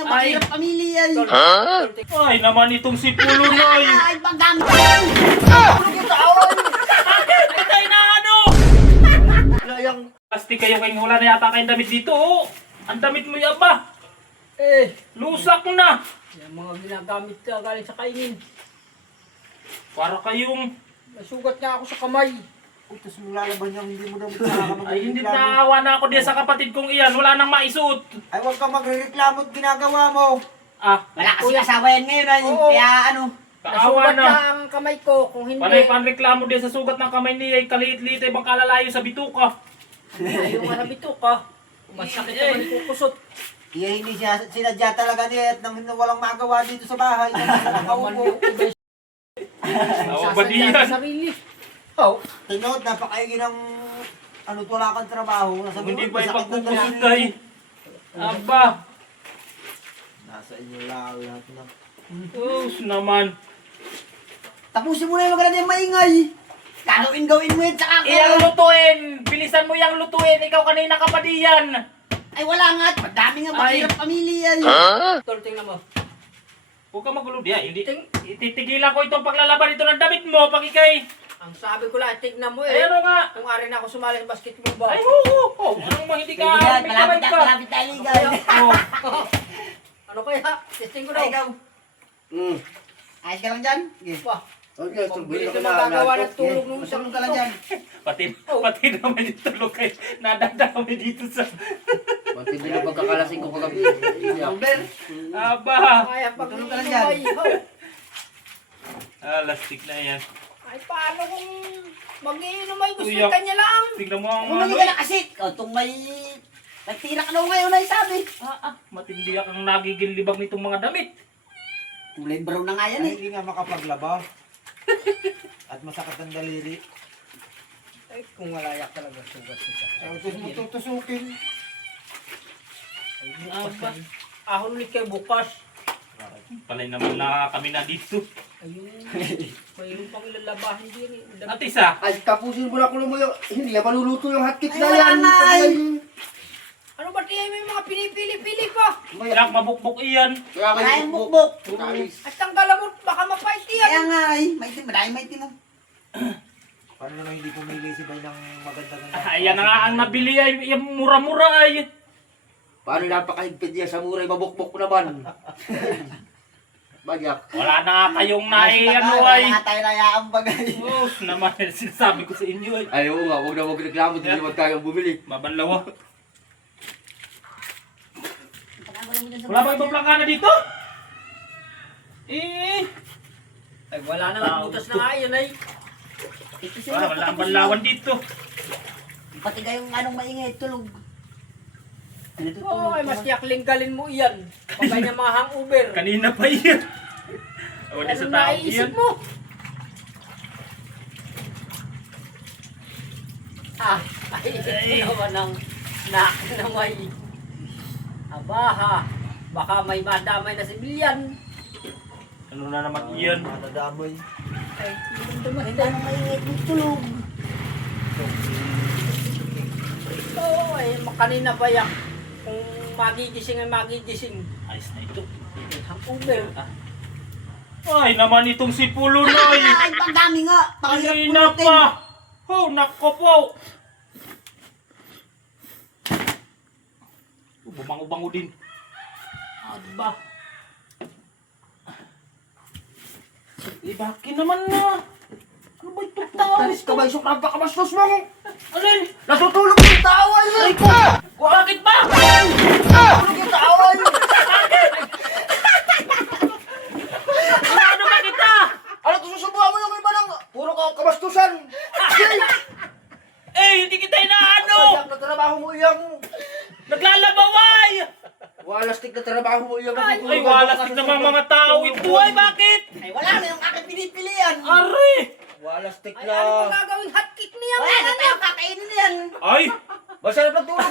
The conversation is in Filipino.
nga mahirap pamilya. Ay naman itong si Pulo Noy. Ay, pagdami. Patay na ano? Pasti kayo kayong wala na yata kayong damit dito. Oh. Ang damit mo yan ba? Lusak na. Yung mga ginagamit ka galing sa kainin. Para kayong... Nasugat nga ako sa kamay. Tapos nung lalaban niya, hindi mo daw magkakaroon. Ay hindi naawa na ako diyan sa kapatid kong iyan. Wala nang maisuot. Ay, huwag ka magre-reklamo at ginagawa mo. Ah, Wala kasi asawa yan ngayon. Ay, Oo. kaya ano. kaawa Nasugat na. na ang kamay ko. Kung hindi, Panay panreklamo din sa sugat ng kamay niya. Ay kaliit-liit ay bang kalalayo sa bituka. ayaw nga nabito ka. Masakit naman kukusot. Kaya hindi siya sinadya talaga niya at nang walang magawa dito sa bahay. Naman Nakaupo. yung ubes. Awa ba Sasadya diyan? sa sarili. Oh, Tinod, napakaigi ng ano, wala kang trabaho. Nasa Hindi loob, pa masakit ng ipagkukusot daliri. ay. Aba. Nasa inyo lahat na. Sus naman. Tapusin mo na yung maganda yung maingay. Gagawin mo yun sa Iyang kakala. lutuin. Bilisan mo yang lutuin. Ikaw kanina ka pa diyan. Ay, wala nga. Madami nga mahirap pamilya. tol, tingnan mo. Huwag ka magulo diya. Hindi. Ititigilan ko itong paglalaban ito ng damit mo. Pag ikay. Ang sabi ko lang, tignan mo Ay eh. ano nga. Kung ari na ako sumali sa basketball ba? Ay oo. Anong mga hindi ka. Sige yan, May malapit kamay na, ka. malapit na ligay. Oh. Ano kaya? Testing ko Ay, daw. ikaw. Ayos ka lang dyan? Sige. Pa. Pagbilis na magagawa ng tulog nung isang Tulog ka lang dyan. Pati naman yung tulog kayo. Nadadami dito sa... Matindi na pagkakalasing ko kagabi. Over. Aba. Kaya pag Tulog ka lang dyan. Lastik na yan. Ay, paano kung mag-iinom ay gusto Kuya. kanya lang? Tignan mo ang Kumali ka na kasi. O, itong may... Nagtira ka daw ngayon ay sabi. matindi kang nagigilibag nitong mga damit. Kulay brown na nga yan Ay, eh. hindi nga makapaglaba. At masakit ang daliri. Ay, kung malayak talaga sugat siya. Ay, tapos mo tutusukin. Aba. Ahon ulit kayo bukas. Palay naman na kami na dito. Ayun. Mayroon pang ilalabahin din eh. At isa. Ay, tapusin mo na kulo mo yung... Hindi yan maluluto yung hotcake Ay, na wala yan. na, ay. Ano ba tiyan may mga pinipili-pili pa? Ilang mabukbok iyan. Kaya Wala kayo yung bukbok. Talis. At ang galamot, baka mapait Kaya yan. nga ay. Maitim, madami maitim mo. Paano naman hindi pumili si Bay ng maganda Ayan na nga ang nabili ay yung mura-mura ay. Paano napakahigpit niya sa muray mabukbok ko naman? Bagyak. Wala na nga kayong Ayos na ano nga, ay. wala nga tayo nayaang bagay. Sus naman, sinasabi ko sa inyo ay. Ay, oo nga, huwag na huwag reklamo, hindi naman tayo bumili. Mabanlawa. Wala ba ibang plangkana dito? Eh. Ay, wala na. Butas na nga yan ay. Ito sila. Wala ang banlawan dito. Pati kayong anong maingay, tulog. Oo, ay mas yakling-galin mo iyan. Pagkay ng mga hangover. Kanina pa iyan. O di sa Ano tao naiisip iyan. mo? Ay, ito naman ang nakinamay. Abaha, baka may madamay na sibilyan. Ano na naman iyan? Nadadamoy. Ay, naman Hindi anong maingay, tulog. Oo, ay kanina pa yan. Kung magigising ay magigising. Ayos na ito. Hangover. Ay naman itong si Pulo Noy. Ay, pagdami nga. Pakahirap Kanina pulutin. pa. Oh, nako po. Bumango-bango din. Aba. Bakit naman na? Ano ba itong tao? Talis ka ba yung sobrang pakabastos mo? Alin? Natutulog yung tao ay! Ay ko! Bakit ba? Natutulog yung tao ay! Ano ba kita? Ano susubukan mo yung iba ng puro kabastusan? Eh, hindi kita inaano! Bagyak na trabaho mo iyang... Naglalabaway! Walastik na trabaho mo iyang... Ay, walastik naman mga tao ito ay bakit? Ay, wala na yung aking pinipilian. Ari! Walastik Ay, na... ano ba gagawin hotcake niya? Wala na tayong kakainin yan. Ay! Masarap na tulog